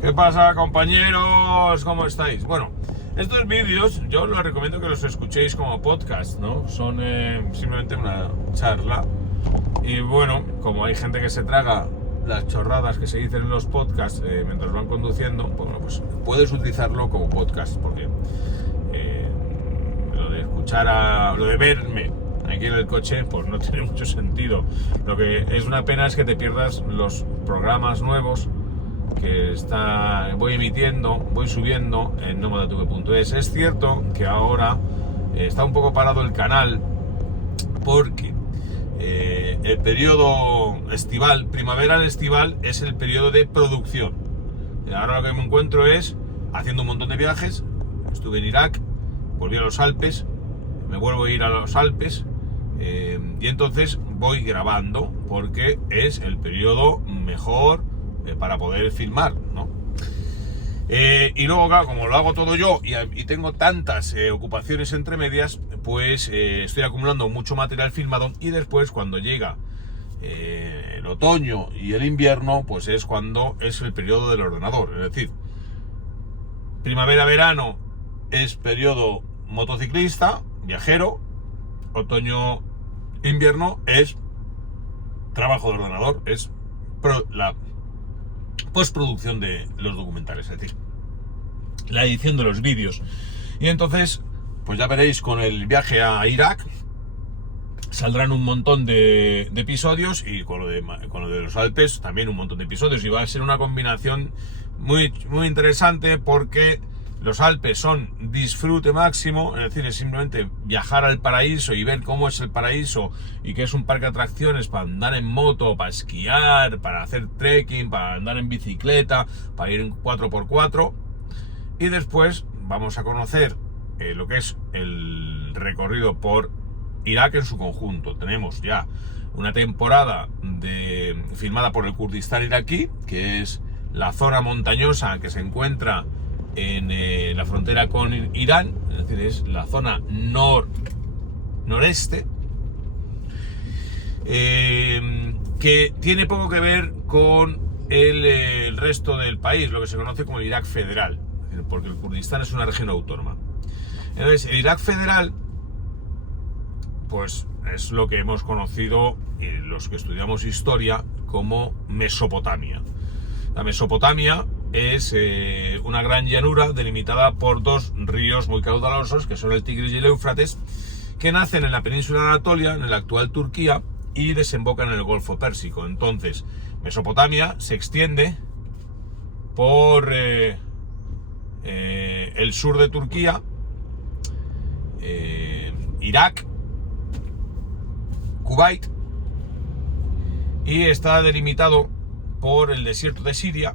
¿Qué pasa, compañeros? ¿Cómo estáis? Bueno, estos vídeos yo os recomiendo que los escuchéis como podcast, ¿no? Son simplemente una charla. Y bueno, como hay gente que se traga las chorradas que se dicen en los podcasts mientras van conduciendo, bueno, pues puedes utilizarlo como podcast, porque lo de verme aquí en el coche, pues no tiene mucho sentido. Lo que es una pena es que te pierdas los programas nuevos que voy emitiendo, voy subiendo en nomadatv.es. Es cierto que ahora está un poco parado el canal porque el periodo estival, primavera-estival, es el periodo de producción. Ahora lo que me encuentro es haciendo un montón de viajes. Estuve en Irak, volví a los Alpes, me vuelvo a ir a los Alpes, y entonces voy grabando porque es el periodo mejor para poder filmar, ¿no? Y luego, claro, como lo hago todo yo y tengo tantas ocupaciones entre medias, pues estoy acumulando mucho material filmado, y después cuando llega el otoño y el invierno, pues es cuando es el periodo del ordenador. Es decir, primavera-verano es periodo motociclista, viajero. Otoño-invierno es trabajo de ordenador, es la postproducción de los documentales, es decir, la edición de los vídeos. Y entonces, pues ya veréis, con el viaje a Irak saldrán un montón de episodios, y con lo de los Alpes también un montón de episodios, y va a ser una combinación muy, muy interesante, porque los Alpes son disfrute máximo, es decir, es simplemente viajar al paraíso y ver cómo es el paraíso, y que es un parque de atracciones para andar en moto, para esquiar, para hacer trekking, para andar en bicicleta, para ir en 4x4. Y después vamos a conocer lo que es el recorrido por Irak en su conjunto. Tenemos ya una temporada filmada por el Kurdistán iraquí, que es la zona montañosa que se encuentra en la frontera con Irán, es decir, es la zona noreste, que tiene poco que ver con el resto del país, lo que se conoce como el Irak federal, porque el Kurdistán es una región autónoma. Entonces, el Irak federal, pues es lo que hemos conocido los que estudiamos historia como Mesopotamia. La Mesopotamia es una gran llanura delimitada por dos ríos muy caudalosos, que son el Tigris y el Éufrates, que nacen en la península de Anatolia, en la actual Turquía, y desembocan en el Golfo Pérsico. Entonces, Mesopotamia se extiende por el sur de Turquía, Irak, Kuwait, y está delimitado por el desierto de Siria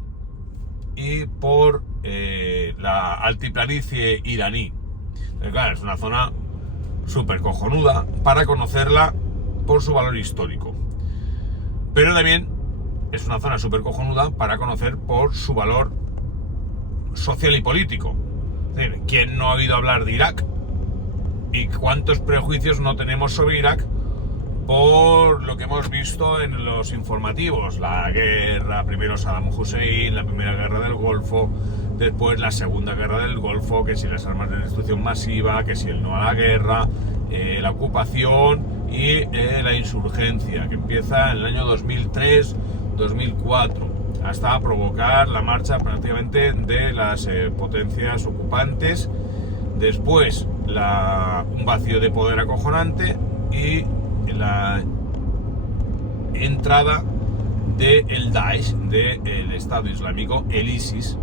y por la altiplanicie iraní. Pero claro, es una zona súper cojonuda para conocerla por su valor histórico, pero también es una zona súper cojonuda para conocer por su valor social y político. Es decir, ¿quién no ha oído hablar de Irak? ¿Y cuántos prejuicios no tenemos sobre Irak por lo que hemos visto en los informativos? La guerra, primero Saddam Hussein, la primera guerra del Golfo, después la segunda guerra del Golfo, que si las armas de destrucción masiva, que si el no a la guerra, la ocupación y la insurgencia, que empieza en el año 2003-2004, hasta provocar la marcha prácticamente de las potencias ocupantes. Después un vacío de poder acojonante y la entrada del Daesh, del Estado Islámico, el ISIS,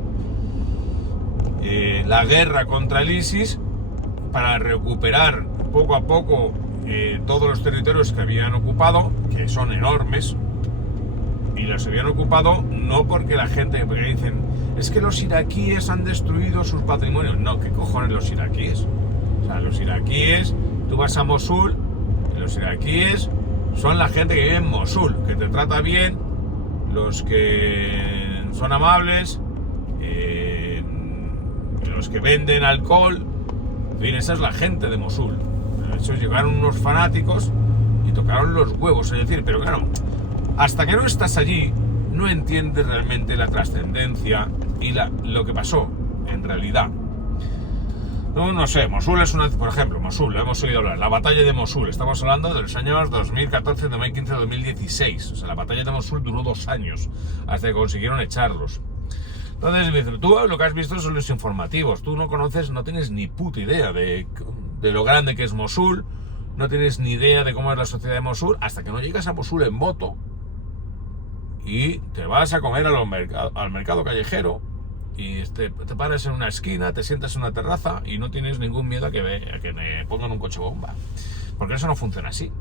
la guerra contra el ISIS para recuperar poco a poco todos los territorios que habían ocupado, que son enormes, y los habían ocupado no porque porque dicen, es que los iraquíes han destruido sus patrimonios. No, ¿qué cojones los iraquíes? O sea, los iraquíes, tú vas a Mosul, y los iraquíes son la gente que vive en Mosul, que te trata bien, los que son amables, los que venden alcohol. En fin, esa es la gente de Mosul. De hecho, llegaron unos fanáticos y tocaron los huevos, es decir, pero claro, hasta que no estás allí, no entiendes realmente la trascendencia Y lo que pasó, en realidad, no sé, Mosul es por ejemplo, Mosul, lo hemos oído hablar, la batalla de Mosul, estamos hablando de los años 2014, 2015, 2016, o sea, la batalla de Mosul duró 2 años, hasta que consiguieron echarlos. Entonces, tú lo que has visto son los informativos, tú no conoces, no tienes ni puta idea de lo grande que es Mosul, no tienes ni idea de cómo es la sociedad de Mosul, hasta que no llegas a Mosul en moto y te vas a comer al mercado callejero y te paras en una esquina, te sientas en una terraza y no tienes ningún miedo a que me pongan un coche bomba, porque eso no funciona así.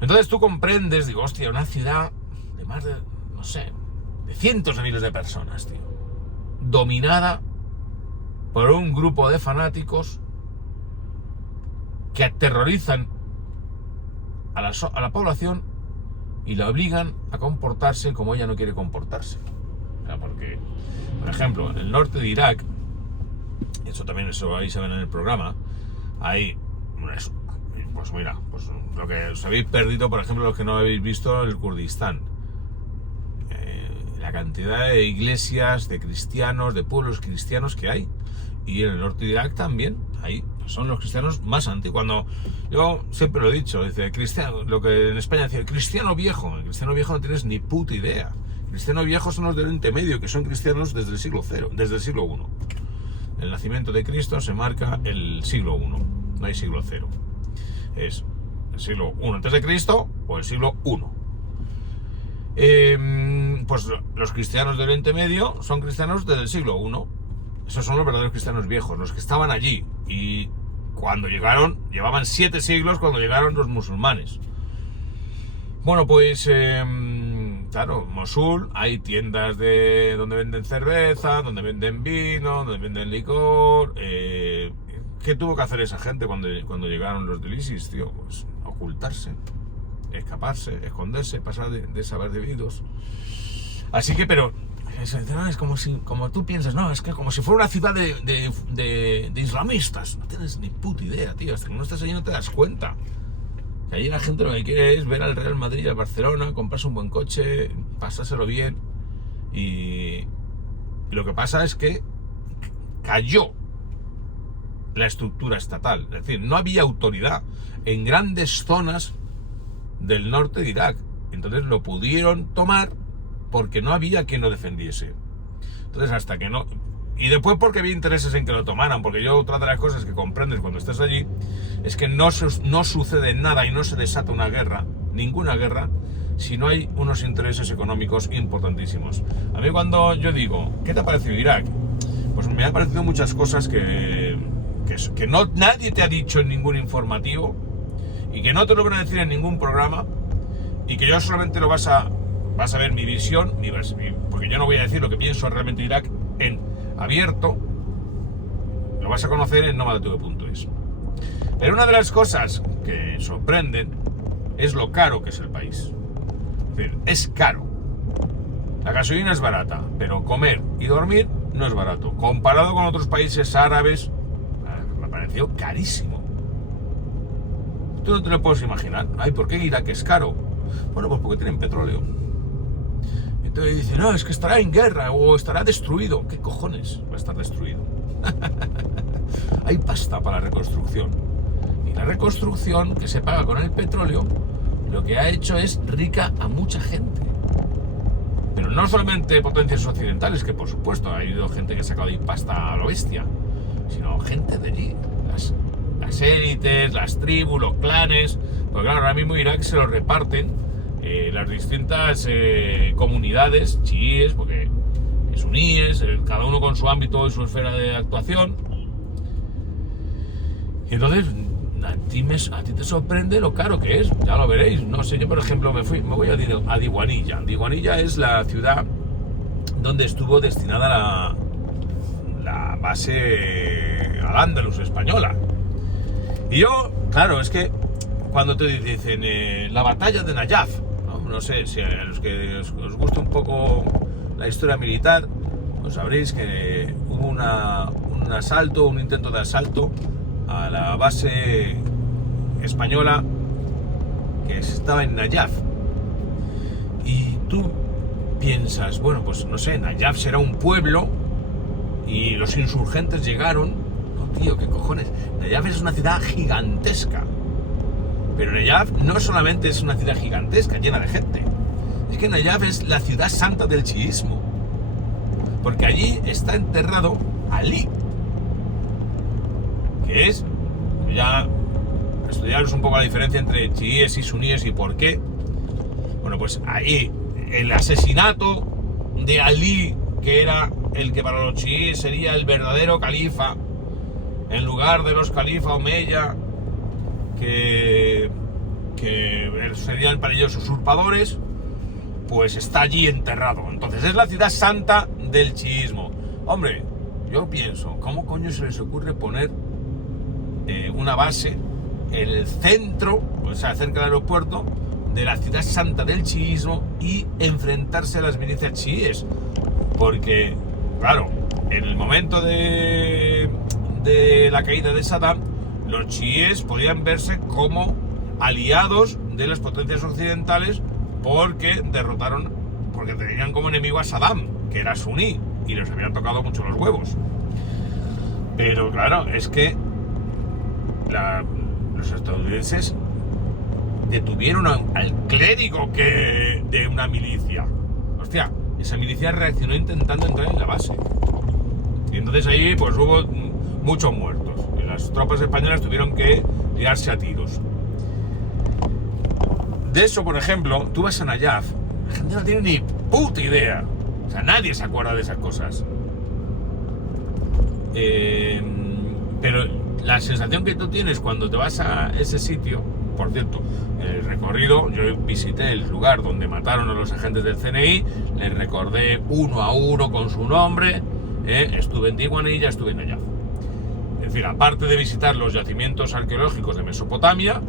Entonces tú comprendes, digo, hostia, una ciudad de más de, no sé, de cientos de miles de personas, tío, dominada por un grupo de fanáticos que aterrorizan a la población y la obligan a comportarse como ella no quiere comportarse. O sea, porque, por ejemplo, en el norte de Irak, y eso también ahí se ven en el programa, hay, pues mira, pues lo que os habéis perdido, por ejemplo, los que no habéis visto el Kurdistán. La cantidad de iglesias, de cristianos, de pueblos cristianos que hay. Y en el norte de Irak también hay, son los cristianos más antiguos. Cuando yo siempre lo he dicho, dice cristiano, lo que en España decía, el cristiano viejo no tienes ni puta idea. El cristiano viejo son los del Oriente Medio, que son cristianos desde el siglo I, desde el siglo I. El nacimiento de Cristo se marca el siglo I, no hay siglo 0. Es el siglo I antes de Cristo o el siglo I. Pues los cristianos del Oriente Medio son cristianos desde el siglo I. Esos son los verdaderos cristianos viejos, los que estaban allí. Y cuando llegaron, llevaban 7 siglos cuando llegaron los musulmanes. Bueno, pues, claro, Mosul, hay tiendas donde venden cerveza, donde venden vino, donde venden licor. ¿Qué tuvo que hacer esa gente cuando llegaron los del ISIS, tío? Pues ocultarse, escaparse, esconderse, pasar desapercibidos. Así que, pero es como tú piensas, no, es que como si fuera una ciudad de islamistas. No tienes ni puta idea, tío. Hasta que no estás allí no te das cuenta. Que allí la gente lo que quiere es ver al Real Madrid y al Barcelona, comprarse un buen coche, pasárselo bien. Y lo que pasa es que cayó la estructura estatal. Es decir, no había autoridad en grandes zonas del norte de Irak. Entonces lo pudieron tomar porque no había quien lo defendiese. Entonces hasta que no... Y después porque había intereses en que lo tomaran, porque yo otra de las cosas que comprendes cuando estás allí es que no sucede nada y no se desata una guerra, ninguna guerra, si no hay unos intereses económicos importantísimos. A mí cuando yo digo, ¿qué te ha parecido Irak? Pues me ha parecido muchas cosas que nadie te ha dicho en ningún informativo y que no te lo van a decir en ningún programa y que yo solamente lo vas a ver mi visión, porque yo no voy a decir lo que pienso realmente de Irak en abierto, lo vas a conocer en nomadatv.es. Pero una de las cosas que sorprenden es lo caro que es el país. Es decir, es caro. La gasolina es barata, pero comer y dormir no es barato. Comparado con otros países árabes, me pareció carísimo. Tú no te lo puedes imaginar. Ay, ¿por qué Irak es caro? Bueno, pues porque tienen petróleo. Entonces dice, no, es que estará en guerra o estará destruido. ¿Qué cojones va a estar destruido? Hay pasta para la reconstrucción. Y la reconstrucción que se paga con el petróleo, lo que ha hecho es rica a mucha gente. Pero no solamente potencias occidentales, que por supuesto ha habido gente que ha sacado de pasta a lo bestia, sino gente de allí. Las élites, las tribus, los clanes. Porque claro, ahora mismo Irak se lo reparten las distintas comunidades chiíes, porque suníes, cada uno con su ámbito y su esfera de actuación. Y entonces a ti te sorprende lo caro que es, ya lo veréis. No sé, yo por ejemplo me voy a Diwanilla. Diwanilla es la ciudad donde estuvo destinada la base Al-Ándalus española. Y yo, claro, es que cuando te dicen la batalla de Nayaf, no sé, si a los que os gusta un poco la historia militar, pues sabréis que hubo un intento de asalto a la base española que estaba en Nayaf. Y tú piensas, bueno, pues no sé, Nayaf será un pueblo y los insurgentes llegaron. No, tío, ¿qué cojones? Nayaf es una ciudad gigantesca. Pero Nayaf no solamente es una ciudad gigantesca, llena de gente. Es que Nayaf es la ciudad santa del chiismo. Porque allí está enterrado Ali. Que es, ya estudiaros un poco la diferencia entre chiíes y suníes y por qué. Bueno, pues ahí el asesinato de Ali, que era el que para los chiíes sería el verdadero califa, en lugar de los califa omeya, que serían para ellos usurpadores, pues está allí enterrado. Entonces es la ciudad santa del chiismo. Hombre, yo pienso, ¿cómo coño se les ocurre poner una base en el centro, o sea, cerca del aeropuerto de la ciudad santa del chiismo y enfrentarse a las milicias chiíes? Porque, claro, en el momento de la caída de Saddam, los chiíes podían verse como aliados de las potencias occidentales porque tenían como enemigo a Saddam, que era suní, y les habían tocado mucho los huevos. Pero claro, es que los estadounidenses detuvieron al clérigo de una milicia. Hostia, esa milicia reaccionó intentando entrar en la base. Y entonces ahí pues hubo muchos muertos. Y las tropas españolas tuvieron que liarse a tiros. De eso, por ejemplo, tú vas a Nayaf, la gente no tiene ni puta idea. O sea, nadie se acuerda de esas cosas. Pero la sensación que tú tienes cuando te vas a ese sitio, por cierto, el recorrido, yo visité el lugar donde mataron a los agentes del CNI, les recordé uno a uno con su nombre, estuve en Diguanilla, estuve en Nayaf. Es decir, aparte de visitar los yacimientos arqueológicos de Mesopotamia,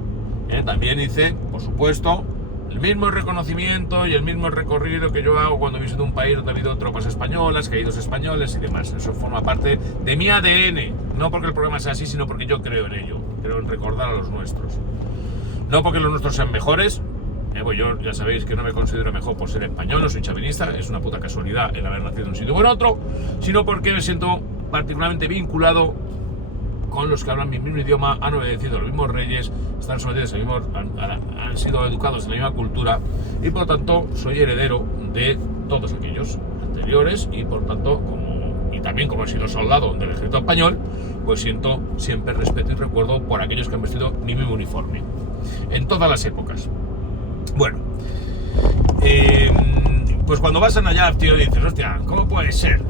también hice, por supuesto, el mismo reconocimiento y el mismo recorrido que yo hago cuando visito un país donde ha habido tropas españolas, caídos españoles y demás. Eso forma parte de mi ADN, no porque el programa sea así, sino porque yo creo en ello, creo en recordar a los nuestros. No porque los nuestros sean mejores, pues yo ya sabéis que no me considero mejor por ser español, no soy chavinista, es una puta casualidad el haber nacido en un sitio o en otro, sino porque me siento particularmente vinculado con los que hablan mi mismo idioma, han obedecido a los mismos reyes, están sometidos al mismo, han sido educados en la misma cultura y por lo tanto soy heredero de todos aquellos anteriores y por tanto, y también como he sido soldado del ejército español, pues siento siempre respeto y recuerdo por aquellos que han vestido mi mismo uniforme en todas las épocas. Bueno, pues cuando vas a Nayaf, tío, dices, hostia, ¿cómo puede ser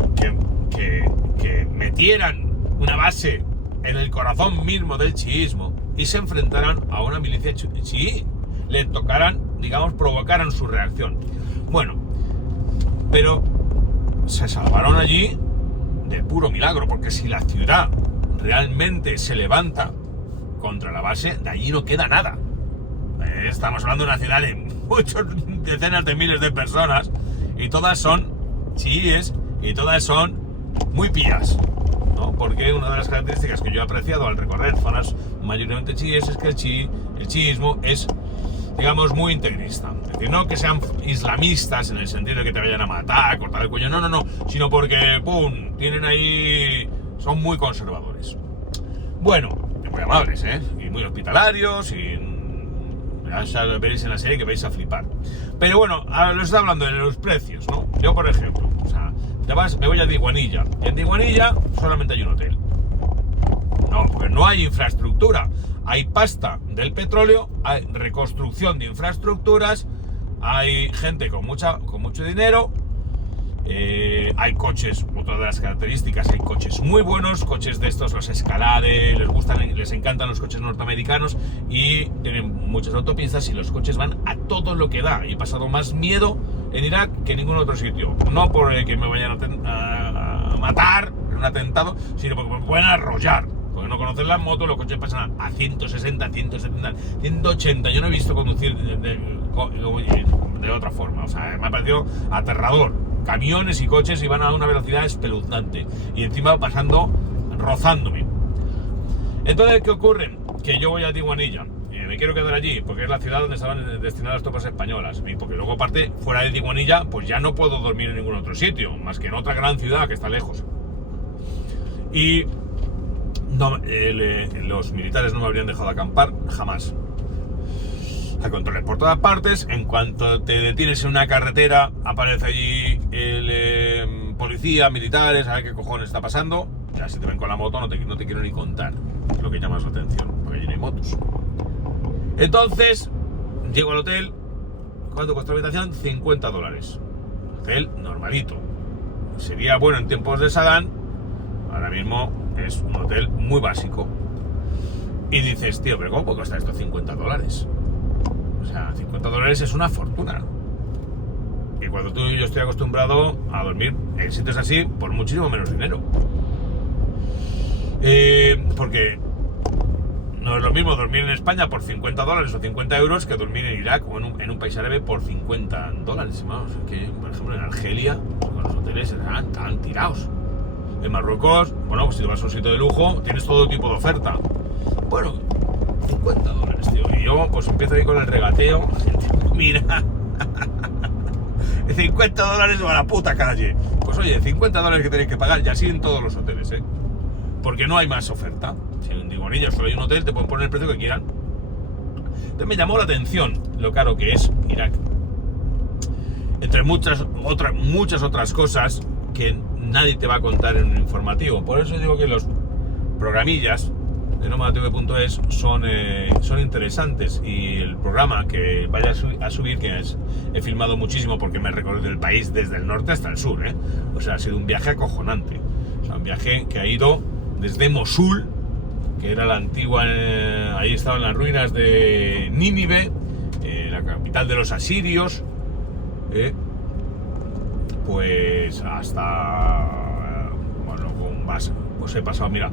que metieran una base en el corazón mismo del chiismo y se enfrentaran a una milicia chií, le tocaran, digamos, provocaran su reacción? Bueno, pero se salvaron allí de puro milagro, porque si la ciudad realmente se levanta contra la base, de allí no queda nada. Estamos hablando de una ciudad de muchos decenas de miles de personas y todas son chiíes y todas son muy pías, ¿no? Porque una de las características que yo he apreciado al recorrer zonas mayormente chiíes es que el chiismo es, digamos, muy integrista. Es decir, no que sean islamistas en el sentido de que te vayan a matar, cortar el cuello, no, sino porque, ¡pum!, tienen ahí, son muy conservadores. Bueno, muy amables, y muy hospitalarios, y ya veréis en la serie que vais a flipar. Pero bueno, os estoy hablando de los precios, ¿no? Yo, por ejemplo, o sea, me voy a Diguanilla. En Diguanilla solamente hay un hotel. No, porque no hay infraestructura. Hay pasta del petróleo, hay reconstrucción de infraestructuras, hay gente con mucho dinero, hay coches, otra de las características, hay coches muy buenos, coches de estos, los Escalade, les encantan los coches norteamericanos y tienen muchas autopistas y los coches van a todo lo que da. Y he pasado más miedo en Irak que en ningún otro sitio, no por que me vayan a matar en un atentado, sino porque me pueden arrollar. Porque no conocen las motos, los coches pasan a 160, 170, 180. Yo no he visto conducir de otra forma. O sea, me ha parecido aterrador. Camiones y coches iban a una velocidad espeluznante. Y encima rozándome. Entonces, ¿qué ocurre? Que yo voy a Diguanilla. me quiero quedar allí, porque es la ciudad donde estaban destinadas las tropas españolas, y porque luego aparte, fuera de Diguanilla, pues ya no puedo dormir en ningún otro sitio, más que en otra gran ciudad que está lejos. Y no, los militares no me habrían dejado acampar jamás. Hay controles por todas partes. En cuanto te detienes en una carretera, aparece allí el policía, militares, a ver qué cojones está pasando. Ya si te ven con la moto no te quiero ni contar lo que llamas la atención, porque allí no hay motos. Entonces, llego al hotel. ¿Cuánto cuesta la habitación? $50. Hotel normalito. Sería bueno en tiempos de Saddam. Ahora mismo es un hotel muy básico. Y dices, tío, pero ¿cómo puede costar esto $50? O sea, $50 es una fortuna. Y cuando yo estoy acostumbrado a dormir en sitios así por muchísimo menos dinero. Porque no es lo mismo dormir en España por $50 o 50 euros que dormir en Irak o en un país árabe por $50. Vamos, que, por ejemplo, en Argelia los hoteles están tirados. En Marruecos, bueno, pues si te vas a un sitio de lujo, tienes todo tipo de oferta. Bueno, $50, tío. Y yo, pues empiezo ahí con el regateo. Mira, $50 o a la puta calle. Pues oye, $50 que tenéis que pagar, y así en todos los hoteles, porque no hay más oferta. Si en Diguanilla solo hay un hotel, te pueden poner el precio que quieran. Entonces me llamó la atención lo caro que es Irak. Entre muchas otras cosas que nadie te va a contar en un informativo. Por eso digo que los programillas de nomadatv.es son interesantes, y el programa que vaya a subir, que he filmado muchísimo porque me recorrido el país desde el norte hasta el sur, o sea, ha sido un viaje acojonante. O sea, un viaje que ha ido desde Mosul, que era la antigua, ahí estaban las ruinas de Nínive, la capital de los asirios, pues hasta, bueno, pues he pasado, mira,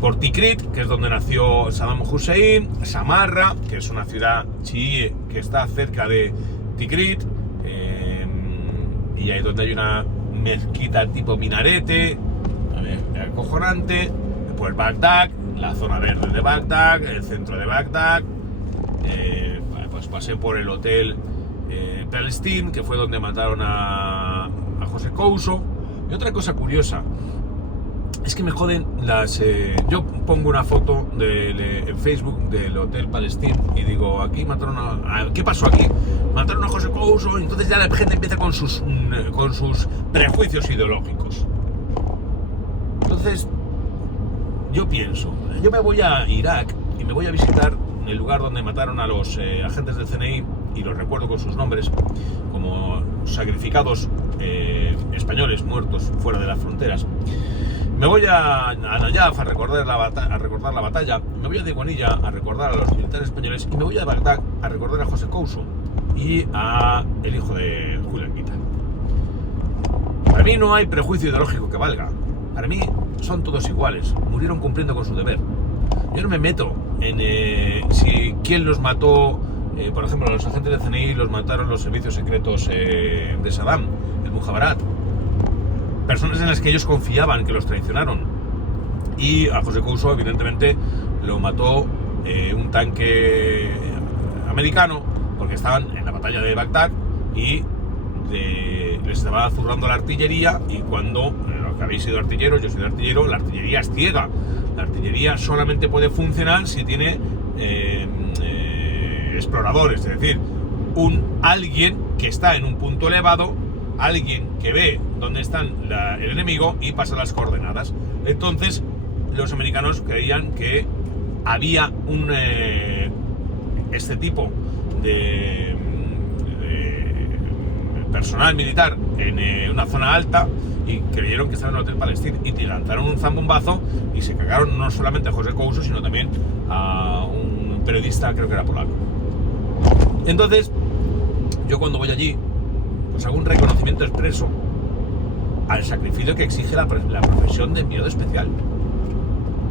por Tikrit, que es donde nació Saddam Hussein, Samarra, que es una ciudad chií que está cerca de Tikrit, y ahí donde hay una mezquita tipo minarete, acojonante. Después Bagdad, la zona verde de Bagdad, el centro de Bagdad, pues pasé por el hotel Palestine, que fue donde mataron a José Couso. Y otra cosa curiosa es que me joden yo pongo una foto en Facebook del Hotel Palestine y digo, aquí mataron ¿qué pasó aquí? Mataron a José Couso, y entonces ya la gente empieza con sus prejuicios ideológicos. Entonces, yo pienso, yo me voy a Irak y me voy a visitar el lugar donde mataron a los agentes del CNI, y los recuerdo con sus nombres, como sacrificados españoles muertos fuera de las fronteras. Me voy a Nayaf a recordar la batalla, me voy a Diguanilla a recordar a los militares españoles, y me voy a Bagdad a recordar a José Couso y a el hijo de Julio Enguita. Para mí no hay prejuicio ideológico que valga. Para mí son todos iguales, murieron cumpliendo con su deber. Yo no me meto en quién los mató. Por ejemplo, los agentes del CNI los mataron los servicios secretos de Saddam, el Mujahbarat. Personas en las que ellos confiaban, que los traicionaron. Y a José Couso, evidentemente, lo mató un tanque americano, porque estaban en la batalla de Bagdad y les estaba zurrando la artillería. Y cuando, lo que habéis sido artilleros, yo soy artillero, la artillería es ciega. La artillería solamente puede funcionar si tiene exploradores, es decir, alguien que está en un punto elevado, alguien que ve dónde está el enemigo y pasa las coordenadas. Entonces los americanos creían que había este tipo de personal militar en una zona alta, y creyeron que estaba en el Hotel Palestine, y te lanzaron un zambombazo y se cagaron no solamente a José Couso, sino también a un periodista, creo que era polaco. Entonces, yo cuando voy allí, pues hago un reconocimiento expreso al sacrificio que exige la profesión de enviado especial.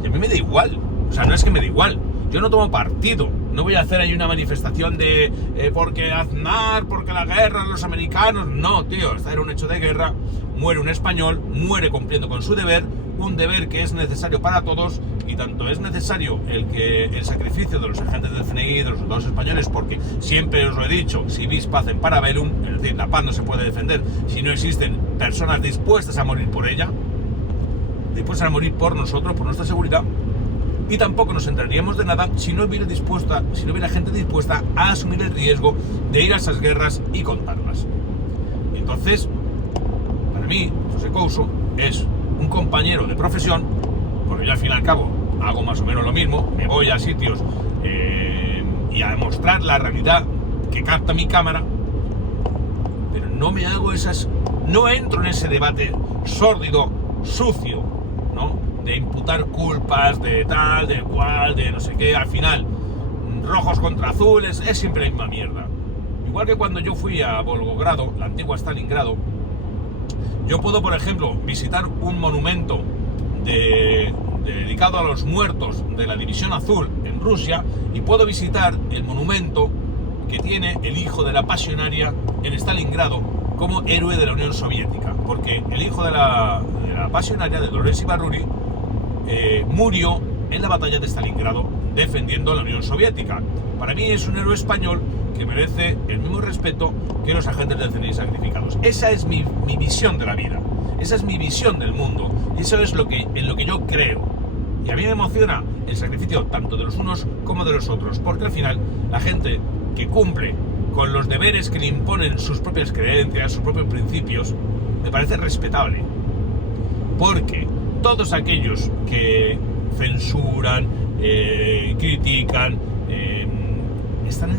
Y a mí me da igual, o sea, no es que me da igual, yo no tomo partido, no voy a hacer ahí una manifestación de porque Aznar, porque la guerra, los americanos. No, tío, este era un hecho de guerra, muere un español, muere cumpliendo con su deber, un deber que es necesario para todos, y tanto es necesario el sacrificio de los agentes del CNI, de los soldados españoles, porque siempre os lo he dicho, si vis pacem para bellum, es decir, la paz no se puede defender si no existen personas dispuestas a morir por ella, dispuestas a morir por nosotros, por nuestra seguridad, y tampoco nos entraríamos de nada si no hubiera gente dispuesta a asumir el riesgo de ir a esas guerras y contarlas. Entonces, para mí, José Couso es un compañero de profesión, porque yo al fin y al cabo hago más o menos lo mismo, me voy a sitios y a demostrar la realidad que capta mi cámara, pero no entro en ese debate sórdido, sucio, ¿no? De imputar culpas, de tal, de cual, de no sé qué, al final, rojos contra azules, es siempre la misma mierda. Igual que cuando yo fui a Volgogrado, la antigua Stalingrado, yo puedo, por ejemplo, visitar un monumento dedicado a los muertos de la División Azul en Rusia, y puedo visitar el monumento que tiene el hijo de la pasionaria en Stalingrado como héroe de la Unión Soviética, porque el hijo de la pasionaria, de Dolores Ibarruri, murió en la batalla de Stalingrado defendiendo la Unión Soviética. Para mí es un héroe español que merece el mismo respeto que los agentes del CNI sacrificados. Esa es mi visión de la vida, esa es mi visión del mundo, y eso es en lo que yo creo. Y a mí me emociona el sacrificio tanto de los unos como de los otros, porque al final la gente que cumple con los deberes que le imponen sus propias creencias, sus propios principios, me parece respetable. Porque todos aquellos que censuran, critican, están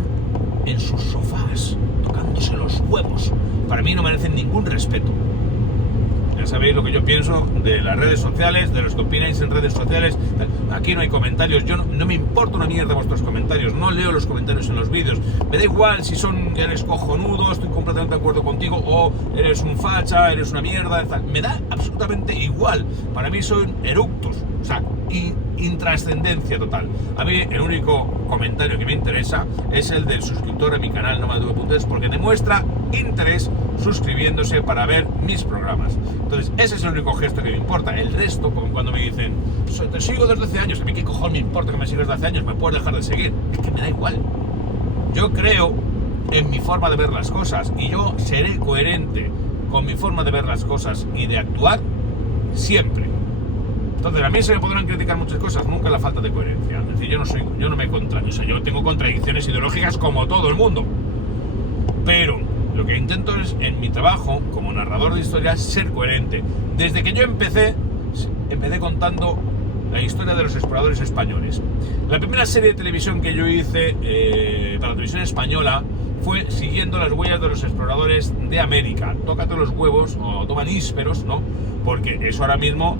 en sus sofás, tocándose los huevos. Para mí no merecen ningún respeto. Ya sabéis lo que yo pienso de las redes sociales, de los que opináis en redes sociales. Aquí no hay comentarios, yo no me importa una mierda vuestros comentarios, no leo los comentarios en los vídeos. Me da igual si eres cojonudo, estoy completamente de acuerdo contigo, o eres un facha, eres una mierda, me da absolutamente igual. Para mí son eructos, o sea, intrascendencia total. A mí el único comentario que me interesa es el del suscriptor a mi canal Nomadv.es, porque demuestra interés suscribiéndose para ver mis programas. Entonces ese es el único gesto que me importa. El resto, como cuando me dicen te sigo desde hace años, a mí qué cojones me importa que me sigas desde hace años, me puedes dejar de seguir, es que me da igual. Yo creo en mi forma de ver las cosas y yo seré coherente con mi forma de ver las cosas y de actuar siempre. Entonces a mí se me podrán criticar muchas cosas, nunca la falta de coherencia. Es decir, yo no me contradigo, o sea, yo tengo contradicciones ideológicas como todo el mundo, pero lo que intento es, en mi trabajo como narrador de historias, ser coherente. Desde que yo empecé contando la historia de los exploradores españoles. La primera serie de televisión que yo hice para la televisión española fue siguiendo las huellas de los exploradores de América. Tócate los huevos, o toma nísperos, ¿no? Porque eso ahora mismo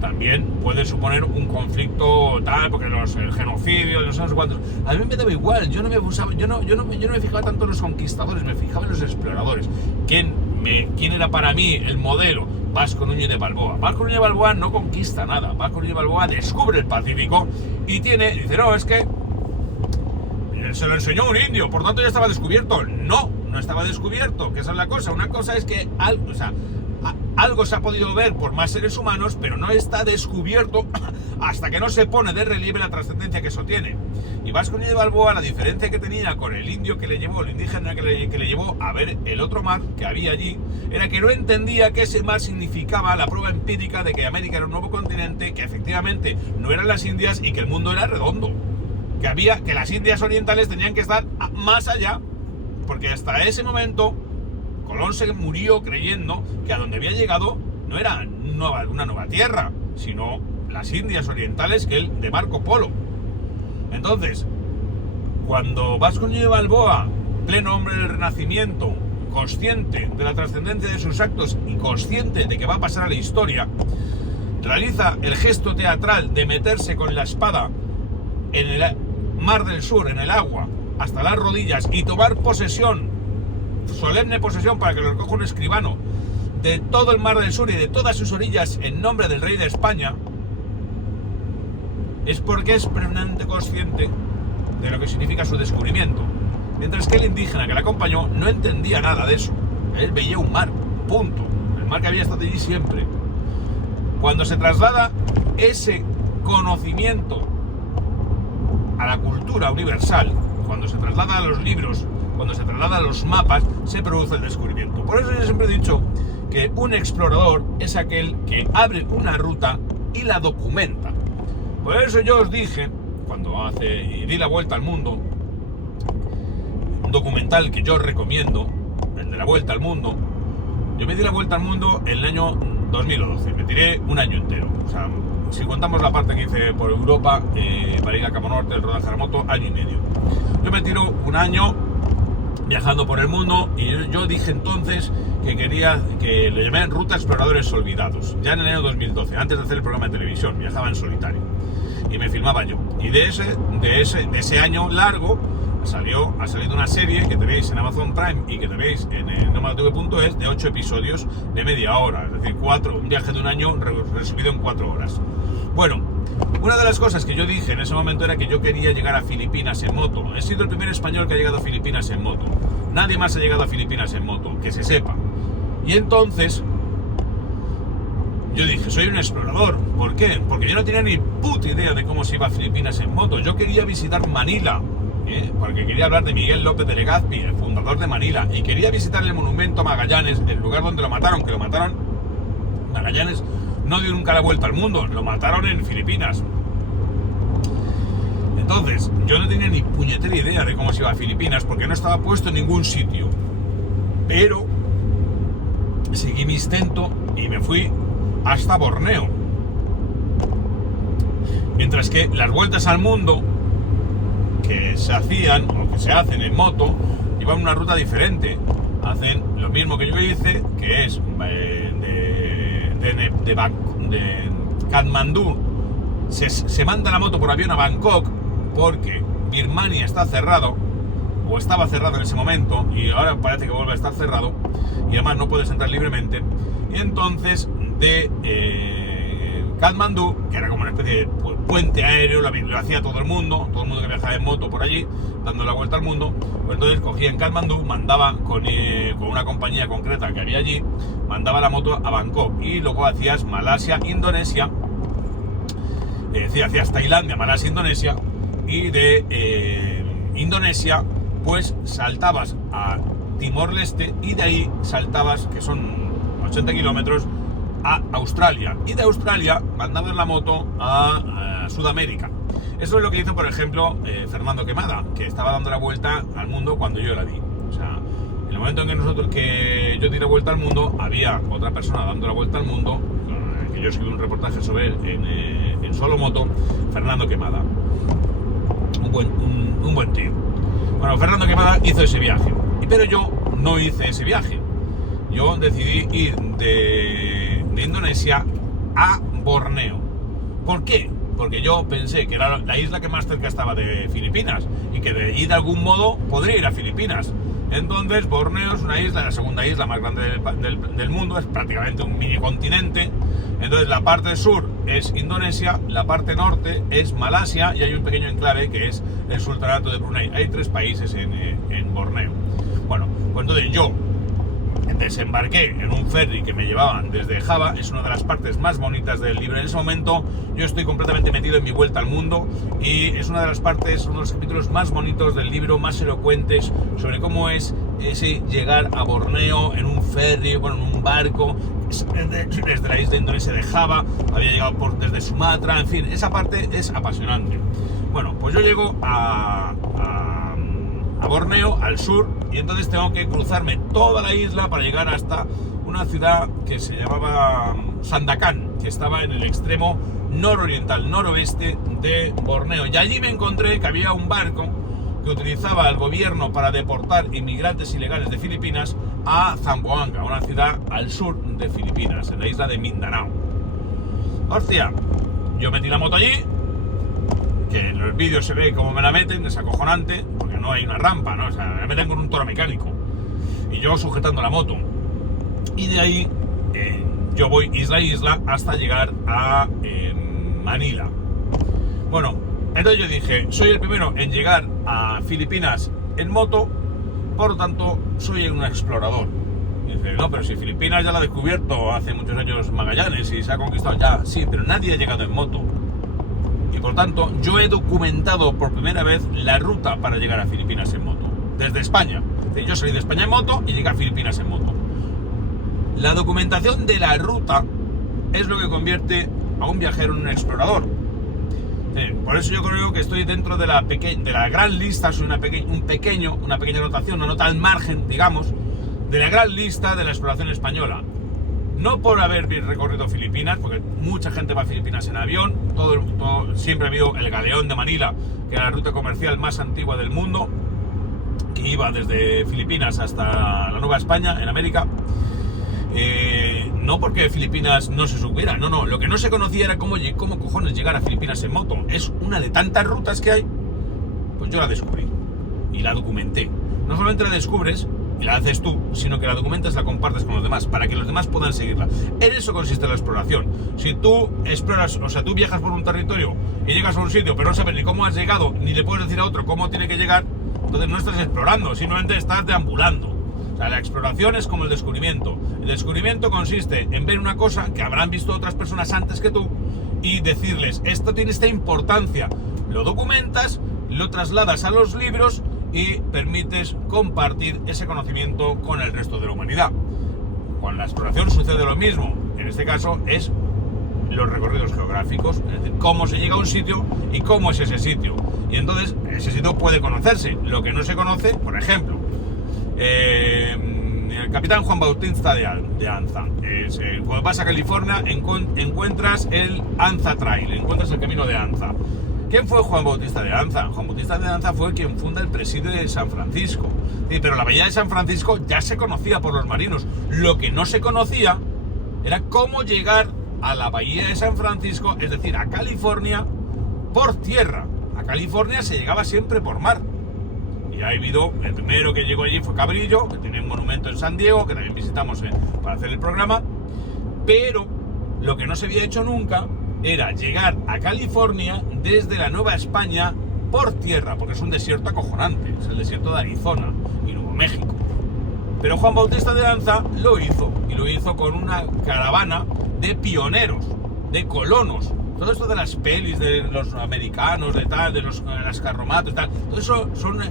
también puede suponer un conflicto tal, porque el genocidio, no sé cuántos. A mí me daba igual, yo no me fijaba tanto en los conquistadores, me fijaba en los exploradores. ¿Quién era para mí el modelo? Vasco Núñez de Balboa. Vasco Núñez de Balboa no conquista nada. Vasco Núñez de Balboa descubre el Pacífico y dice, no, es que se lo enseñó un indio, por tanto ya estaba descubierto. No estaba descubierto, que esa es la cosa. Una cosa es que algo se ha podido ver por más seres humanos, pero no está descubierto hasta que no se pone de relieve la trascendencia que eso tiene. Y Vasco Núñez de Balboa, la diferencia que tenía con el indio que le llevó, el indígena que le llevó a ver el otro mar que había allí, era que no entendía que ese mar significaba la prueba empírica de que América era un nuevo continente, que efectivamente no eran las Indias y que el mundo era redondo. Que las Indias orientales tenían que estar más allá, porque hasta ese momento Colón se murió creyendo que a donde había llegado no era una nueva tierra, sino las Indias orientales de Marco Polo. Entonces, cuando Vasco Núñez de Balboa, pleno hombre del Renacimiento, consciente de la trascendencia de sus actos y consciente de que va a pasar a la historia, realiza el gesto teatral de meterse con la espada en el Mar del Sur, en el agua, hasta las rodillas, y tomar posesión, solemne posesión, para que lo recoja un escribano, de todo el Mar del Sur y de todas sus orillas en nombre del rey de España, es porque es plenamente consciente de lo que significa su descubrimiento. Mientras que el indígena que le acompañó no entendía nada de eso. Él veía un mar, punto. El mar que había estado allí siempre. Cuando se traslada ese conocimiento a la cultura universal, cuando se traslada a los libros, cuando se traslada a los mapas, se produce el descubrimiento. Por eso yo siempre he dicho que un explorador es aquel que abre una ruta y la documenta. Por eso yo os dije, cuando di la vuelta al mundo, un documental que yo os recomiendo, el de la vuelta al mundo, yo me di la vuelta al mundo en el año 2012, me tiré un año entero. O sea, si contamos la parte que hice por Europa, para ir a Cabo Norte, el rodaje a la moto, año y medio. Yo me tiro un año viajando por el mundo y yo dije entonces que quería, que le llamé Ruta Exploradores Olvidados, ya en el año 2012, antes de hacer el programa de televisión, viajaba en solitario y me filmaba yo. Y de ese año largo ha salido una serie que tenéis en Amazon Prime y que tenéis en nomadtv.es de 8 episodios de media hora, es decir, un viaje de un año resumido en 4 horas. Bueno, una de las cosas que yo dije en ese momento era que yo quería llegar a Filipinas en moto. He sido el primer español que ha llegado a Filipinas en moto. Nadie más ha llegado a Filipinas en moto, que se sepa. Y entonces yo dije, soy un explorador. ¿Por qué? Porque yo no tenía ni puta idea de cómo se iba a Filipinas en moto. Yo quería visitar Manila, porque quería hablar de Miguel López de Legazpi, el fundador de Manila, y quería visitar el monumento a Magallanes, el lugar donde lo mataron, Magallanes no dio nunca la vuelta al mundo, lo mataron en Filipinas. Entonces, yo no tenía ni puñetera idea de cómo se iba a Filipinas, porque no estaba puesto en ningún sitio. Pero seguí mi intento y me fui hasta Borneo. Mientras que las vueltas al mundo que se hacían, o que se hacen en moto, iban una ruta diferente. Hacen lo mismo que yo hice, que es de Katmandú se manda la moto por avión a Bangkok, porque Birmania está cerrado, o estaba cerrado en ese momento, y ahora parece que vuelve a estar cerrado, y además no puedes entrar libremente. Y entonces de Katmandú, que era como una especie de puente aéreo, lo hacía todo el mundo que viajaba en moto por allí, dando la vuelta al mundo, pues entonces cogía en Katmandú, mandaba con una compañía concreta que había allí, mandaba la moto a Bangkok, y luego hacías Malasia, Indonesia, hacías Tailandia, Malasia, Indonesia, y de Indonesia pues saltabas a Timor-Leste, y de ahí saltabas, que son 80 kilómetros, a Australia, y de Australia mandabas la moto a Sudamérica. Eso es lo que hizo, por ejemplo, Fernando Quemada, que estaba dando la vuelta al mundo cuando yo la di. O sea, en el momento en que yo di la vuelta al mundo, había otra persona dando la vuelta al mundo, que yo escribí un reportaje sobre él en Solo Moto, Fernando Quemada. Un buen tío. Bueno, Fernando Quemada hizo ese viaje, pero yo no hice ese viaje. Yo decidí ir de Indonesia a Borneo. ¿Por qué? Porque yo pensé que era la isla que más cerca estaba de Filipinas, y que de ir de algún modo podría ir a Filipinas. Entonces Borneo es una isla, la segunda isla más grande del mundo, es prácticamente un mini continente. Entonces la parte sur es Indonesia, la parte norte es Malasia, y hay un pequeño enclave que es el Sultanato de Brunei. Hay 3 países en Borneo. Bueno, pues entonces yo desembarqué en un ferry que me llevaban desde Java. Es una de las partes más bonitas del libro. En ese momento yo estoy completamente metido en mi vuelta al mundo, y es uno de los capítulos más bonitos del libro, más elocuentes sobre cómo es ese llegar a Borneo en un ferry, bueno, en un barco, desde la isla indonesia de Java, había llegado desde Sumatra, en fin, esa parte es apasionante. Bueno, pues yo llego a Borneo, al sur, y entonces tengo que cruzarme toda la isla para llegar hasta una ciudad que se llamaba Sandakan, que estaba en el extremo nororiental, noroeste de Borneo. Y allí me encontré que había un barco que utilizaba el gobierno para deportar inmigrantes ilegales de Filipinas a Zamboanga, una ciudad al sur de Filipinas, en la isla de Mindanao. Hostia, yo metí la moto allí, que en los vídeos se ve cómo me la meten, es acojonante, porque no hay una rampa, ¿no? O sea, me meten con un toro mecánico, y yo sujetando la moto. Y de ahí yo voy isla a isla hasta llegar a Manila. Bueno, entonces yo dije, soy el primero en llegar a Filipinas en moto, por lo tanto soy un explorador. Y dice, no, pero si Filipinas ya la ha descubierto hace muchos años Magallanes y se ha conquistado ya, sí, pero nadie ha llegado en moto. Y por tanto, yo he documentado por primera vez la ruta para llegar a Filipinas en moto, desde España. Yo salí de España en moto y llegué a Filipinas en moto. La documentación de la ruta es lo que convierte a un viajero en un explorador. Por eso yo creo que estoy dentro de la gran lista, soy una pequeña anotación, una nota al margen, digamos, de la gran lista de la exploración española. No por haber recorrido Filipinas, porque mucha gente va a Filipinas en avión, siempre ha habido el Galeón de Manila, que era la ruta comercial más antigua del mundo, que iba desde Filipinas hasta la Nueva España, en América. No porque Filipinas no se supiera, no, lo que no se conocía era cómo cojones llegar a Filipinas en moto. Es una de tantas rutas que hay, pues yo la descubrí y la documenté. No solamente la descubres y la haces tú, sino que la documentas, la compartes con los demás, para que los demás puedan seguirla. En eso consiste la exploración. Si tú exploras, o sea, tú viajas por un territorio y llegas a un sitio, pero no sabes ni cómo has llegado, ni le puedes decir a otro cómo tiene que llegar, entonces no estás explorando, simplemente estás deambulando. O sea, la exploración es como el descubrimiento. El descubrimiento consiste en ver una cosa que habrán visto otras personas antes que tú y decirles, esto tiene esta importancia. Lo documentas, lo trasladas a los libros y permites compartir ese conocimiento con el resto de la humanidad. Con la exploración sucede lo mismo. En este caso es los recorridos geográficos, es decir, cómo se llega a un sitio y cómo es ese sitio. Y entonces ese sitio puede conocerse. Lo que no se conoce, por ejemplo, el capitán Juan Bautista de Anza. Cuando vas a California encuentras el Anza Trail, encuentras el camino de Anza. ¿Quién fue Juan Bautista de Anza? Juan Bautista de Anza fue quien funda el presidio de San Francisco. Sí, pero la bahía de San Francisco ya se conocía por los marinos. Lo que no se conocía era cómo llegar a la bahía de San Francisco, es decir, a California, por tierra. A California se llegaba siempre por mar. Y ha habido, el primero que llegó allí fue Cabrillo, que tiene un monumento en San Diego, que también visitamos para hacer el programa, pero lo que no se había hecho nunca era llegar a California desde la Nueva España por tierra, porque es un desierto acojonante, es el desierto de Arizona y Nuevo México. Pero Juan Bautista de Anza lo hizo, y lo hizo con una caravana de pioneros, de colonos. Todo esto de las pelis de los americanos, de las carromatos y tal, todo eso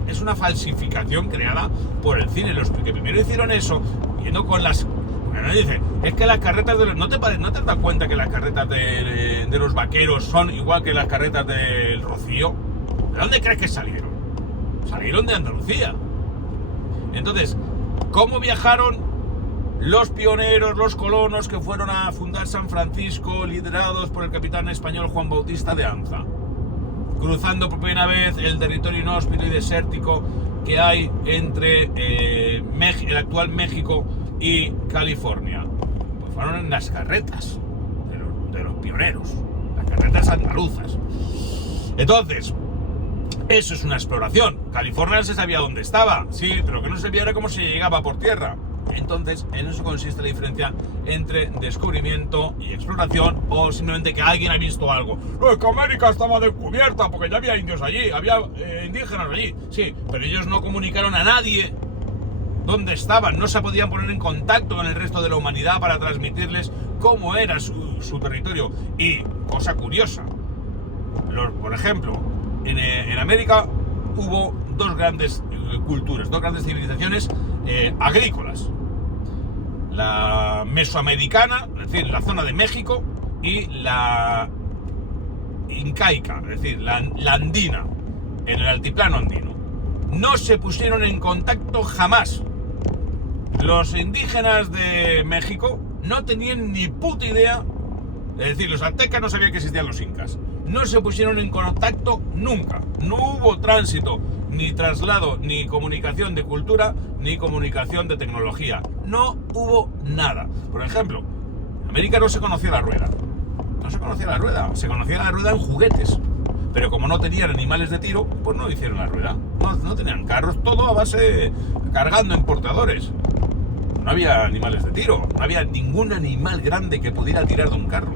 es una falsificación creada por el cine. Los que primero hicieron eso, yendo con las... Bueno, dice, es que las carretas de los... ¿No te das cuenta que las carretas de los vaqueros son igual que las carretas del Rocío? ¿De dónde crees que salieron? Salieron de Andalucía. Entonces, ¿cómo viajaron los pioneros, los colonos que fueron a fundar San Francisco, liderados por el capitán español Juan Bautista de Anza? Cruzando por primera vez el territorio inhóspito y desértico que hay entre el actual México y California. Pues fueron en las carretas de los pioneros, las carretas andaluzas. Entonces, eso es una exploración. California se sabía dónde estaba, sí, pero que no se sabía era cómo se llegaba por tierra. Entonces, en eso consiste la diferencia entre descubrimiento y exploración, o simplemente que alguien ha visto algo. No, es que América estaba descubierta porque ya había indios allí, había indígenas allí. Sí, pero ellos no comunicaron a nadie dónde estaban, no se podían poner en contacto con el resto de la humanidad para transmitirles cómo era su territorio. Y, cosa curiosa, por ejemplo, en América hubo dos grandes culturas, dos grandes civilizaciones agrícolas. La mesoamericana, es decir, la zona de México, y la incaica, es decir, la andina, en el altiplano andino. No se pusieron en contacto jamás. Los indígenas de México no tenían ni puta idea, es decir, los aztecas no sabían que existían los incas. No se pusieron en contacto nunca. No hubo tránsito, ni traslado, ni comunicación de cultura, ni comunicación de tecnología. No hubo nada. Por ejemplo, en América no se conocía la rueda. No se conocía la rueda. Se conocía la rueda en juguetes. Pero como no tenían animales de tiro, pues no hicieron la rueda. No tenían carros, todo a base cargando en portadores. No había animales de tiro. No había ningún animal grande que pudiera tirar de un carro.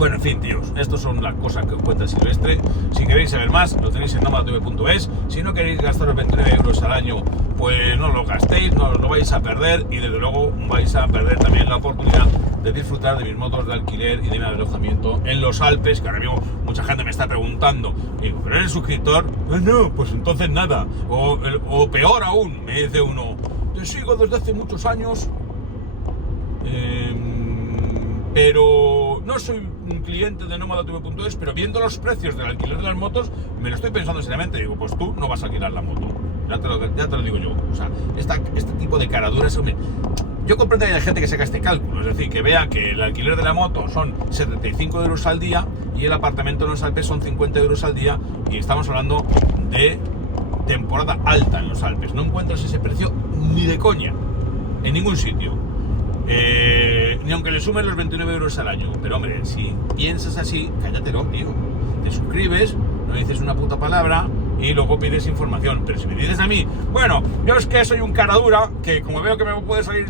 Bueno, en fin, tíos, estas son las cosas que os cuenta Silvestre. Si queréis saber más, lo tenéis en nomadatv.es. Si no queréis gastaros 29 euros al año, pues no lo gastéis, no os lo vais a perder, y desde luego vais a perder también la oportunidad de disfrutar de mis motos de alquiler y de mi alojamiento en los Alpes, que ahora mismo mucha gente me está preguntando. Y digo, ¿pero eres suscriptor? No, pues entonces nada. O peor aún, me dice uno, te sigo desde hace muchos años, pero no soy un cliente de nomadatv.es, pero viendo los precios del alquiler de las motos, me lo estoy pensando seriamente. Digo, pues tú no vas a alquilar la moto. Ya te lo digo yo. O sea, este tipo de caraduras, hombre, yo comprendo que hay gente que saca este cálculo, es decir, que vea que el alquiler de la moto son 75 euros al día y el apartamento en los Alpes son 50 euros al día, y estamos hablando de temporada alta en los Alpes. No encuentras ese precio ni de coña en ningún sitio, ni aunque le sumen los 29 euros al año. Pero hombre, si piensas así, cállatelo, tío. Te suscribes, no dices una puta palabra y luego pides información. Pero si me dices a mí, bueno, yo es que soy un cara dura, que como veo que me puede salir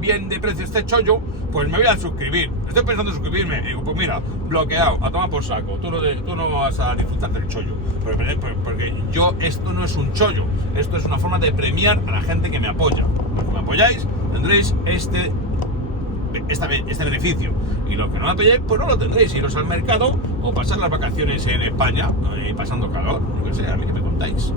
bien de precio este chollo, pues me voy a suscribir. Estoy pensando en suscribirme. Digo, pues mira, bloqueado, a tomar por saco. Tú no vas a disfrutar del chollo. Porque esto no es un chollo. Esto es una forma de premiar a la gente que me apoya. Si me apoyáis, tendréis este beneficio. Y los que no me apoyáis, pues no lo tendréis. Iros al mercado o pasar las vacaciones en España, pasando calor. Yo qué sé, a mí que me contáis.